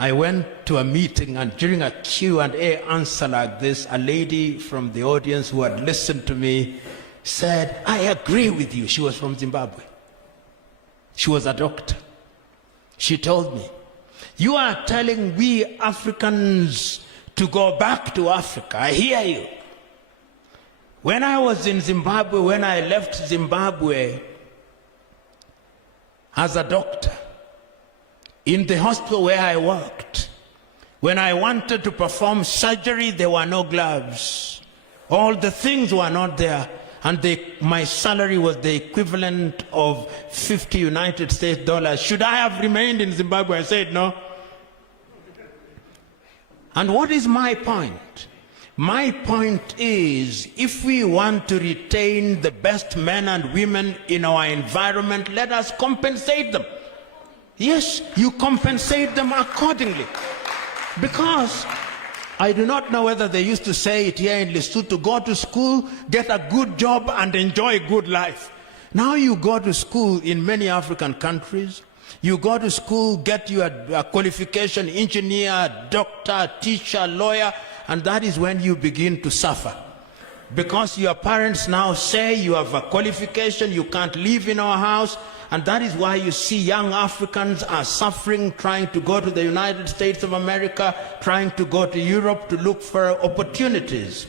I went to a meeting, and during a Q&A answer like this, a lady from the audience who had listened to me said, I agree with you. She was from Zimbabwe. She was a doctor. She told me, you are telling we Africans to go back to Africa. I hear you. When I was in Zimbabwe, when I left Zimbabwe as a doctor, in the hospital where I worked, when I wanted to perform surgery, there were no gloves. All the things were not there. And my salary was the equivalent of 50 United States dollars. Should I have remained in Zimbabwe? I said no. And what is my point? My point is, if we want to retain the best men and women in our environment, let us compensate them. Yes, you compensate them accordingly. Because I do not know whether they used to say it here in Lesotho, go to school, get a good job, and enjoy a good life. Now you go to school in many African countries, you go to school, get your qualification, engineer, doctor, teacher, lawyer, and that is when you begin to suffer. Because your parents now say you have a qualification, you can't live in our house, and that is why you see young Africans are suffering, trying to go to the United States of America, trying to go to Europe to look for opportunities.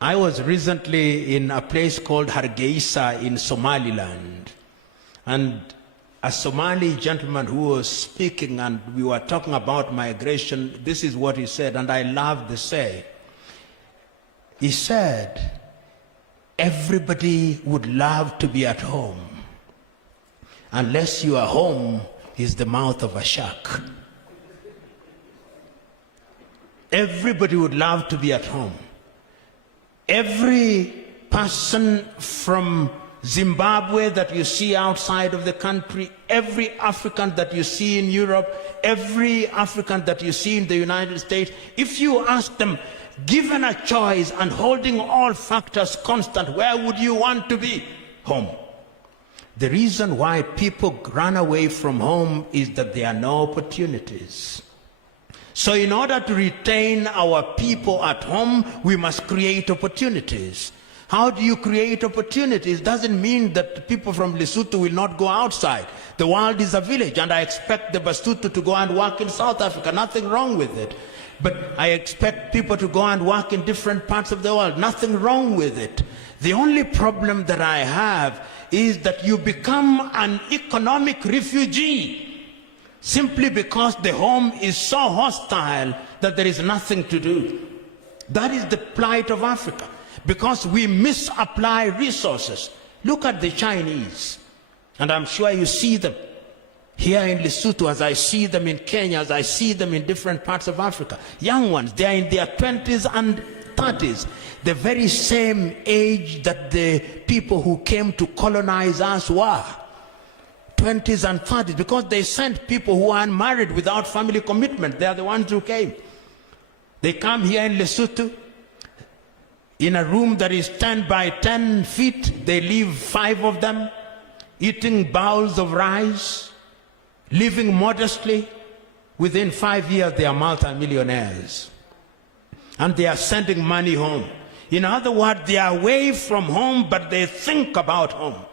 I was recently in a place called Hargeisa in Somaliland, and a Somali gentleman who was speaking, and we were talking about migration, this is what he said, and I love the say. He said, everybody would love to be at home, unless your home is the mouth of a shark. Everybody would love to be at home. Every person from Zimbabwe that you see outside of the country, every African that you see in Europe, every African that you see in the United States, if you ask them, given a choice and holding all factors constant, where would you want to be? Home. The reason why people run away from home is that there are no opportunities. So in order to retain our people at home, we must create opportunities. How do you create opportunities? Doesn't mean that people from Lesotho will not go outside. The world is a village, and I expect the Basotho to go and work in South Africa. Nothing wrong with it. But I expect people to go and work in different parts of the world. Nothing wrong with it. The only problem that I have is that you become an economic refugee simply because the home is so hostile that there is nothing to do. That is the plight of Africa, because we misapply resources. Look at the Chinese, and I'm sure you see them here in Lesotho, as I see them in Kenya, as I see them in different parts of Africa. Young ones, they are in their 20s and 30s, the very same age that the people who came to colonize us were. 20s and 30s, because they sent people who are unmarried without family commitment. They are the ones who came. They come here in Lesotho, in a room that is 10 by 10 feet, they live 5 of them, eating bowls of rice, living modestly. Within 5 years, they are multimillionaires. And they are sending money home. In other words, they are away from home, but they think about home.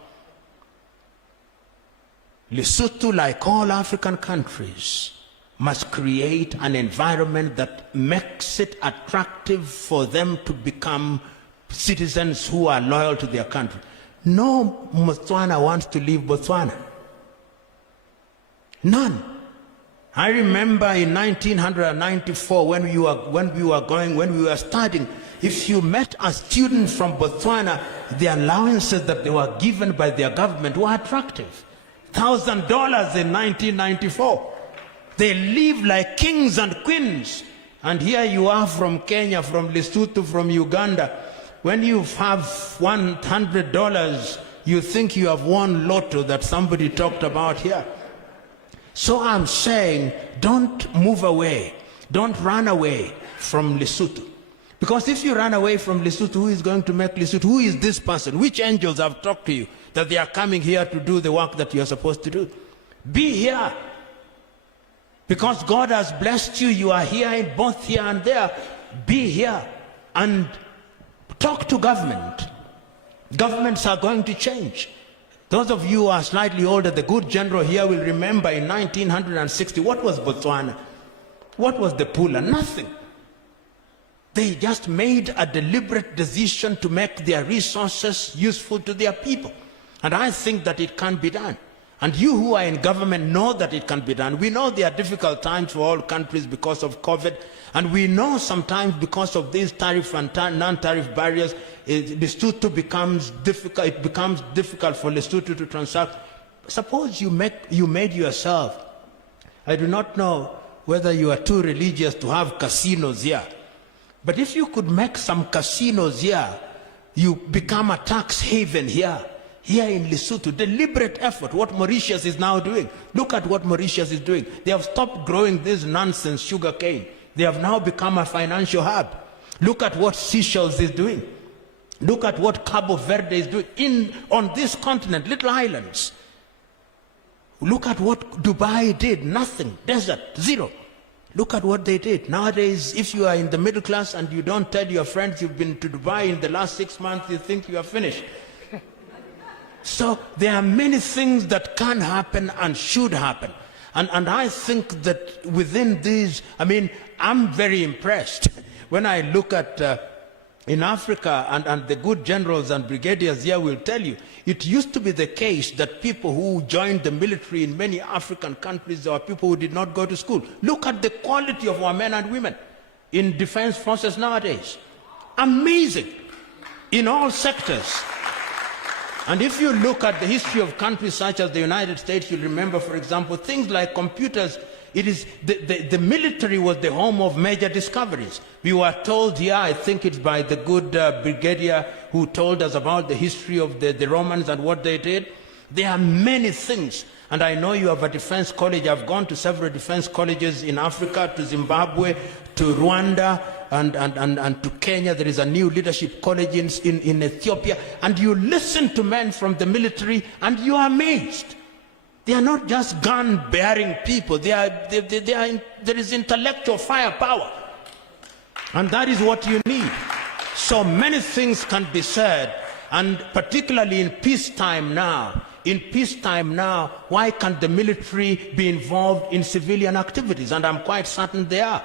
Lesotho, like all African countries, must create an environment that makes it attractive for them to become citizens who are loyal to their country. No Botswana wants to leave Botswana. None. I remember in 1994 when we were studying, if you met a student from Botswana, the allowances that they were given by their government were attractive. $1,000 in 1994. They live like kings and queens. And here you are from Kenya, from Lesotho, from Uganda. When you have $100, you think you have won lotto that somebody talked about here. So I'm saying, don't move away. Don't run away from Lesotho. Because if you run away from Lesotho, who is going to make Lesotho? Who is this person? Which angels have talked to you that they are coming here to do the work that you are supposed to do? Be here. Because God has blessed you, you are here in both here and there. Be here and talk to government. Governments are going to change. Those of you who are slightly older, the good general here will remember in 1960, what was Botswana? What was the Pula? Nothing. They just made a deliberate decision to make their resources useful to their people. And I think that it can be done. And you who are in government know that it can be done. We know there are difficult times for all countries because of COVID. And we know sometimes because of these tariff and non-tariff barriers, Lesotho becomes difficult. It becomes difficult for Lesotho to transact. Suppose you made yourself. I do not know whether you are too religious to have casinos here. But if you could make some casinos here, you become a tax haven here. Here in Lesotho, deliberate effort, what Mauritius is now doing. Look at what Mauritius is doing. They have stopped growing this nonsense sugar cane. They have now become a financial hub. Look at what Seychelles is doing. Look at what Cabo Verde is doing on this continent, little islands. Look at what Dubai did, nothing, desert, zero. Look at what they did. Nowadays, if you are in the middle class and you don't tell your friends you've been to Dubai in the last 6 months, you think you are finished. So there are many things that can happen and should happen. And I think that within these, I mean, I'm very impressed when I look at in Africa, and the good generals and brigadiers here will tell you, it used to be the case that people who joined the military in many African countries are people who did not go to school. Look at the quality of our men and women in defense forces nowadays. Amazing in all sectors. And if you look at the history of countries such as the United States, you'll remember, for example, things like computers. It is the military was the home of major discoveries. We were told here, I think it's by the good brigadier who told us about the history of the Romans and what they did. There are many things. And I know you have a defense college. I've gone to several defense colleges in Africa, to Zimbabwe, to Rwanda, and to Kenya. There is a new leadership college in Ethiopia. And you listen to men from the military and you are amazed. They are not just gun-bearing people. There is intellectual firepower. And that is what you need. So many things can be said, and particularly in peacetime now. In peacetime now, why can't the military be involved in civilian activities? And I'm quite certain they are.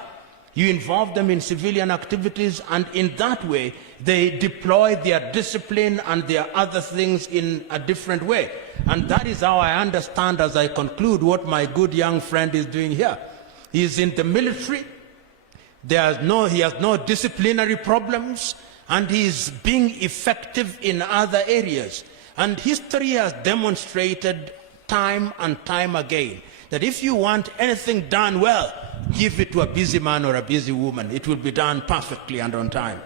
You involve them in civilian activities, and in that way, they deploy their discipline and their other things in a different way. And that is how I understand, as I conclude, what my good young friend is doing here. He is in the military. He has no disciplinary problems, and he is being effective in other areas. And history has demonstrated time and time again that if you want anything done well, give it to a busy man or a busy woman. It will be done perfectly and on time.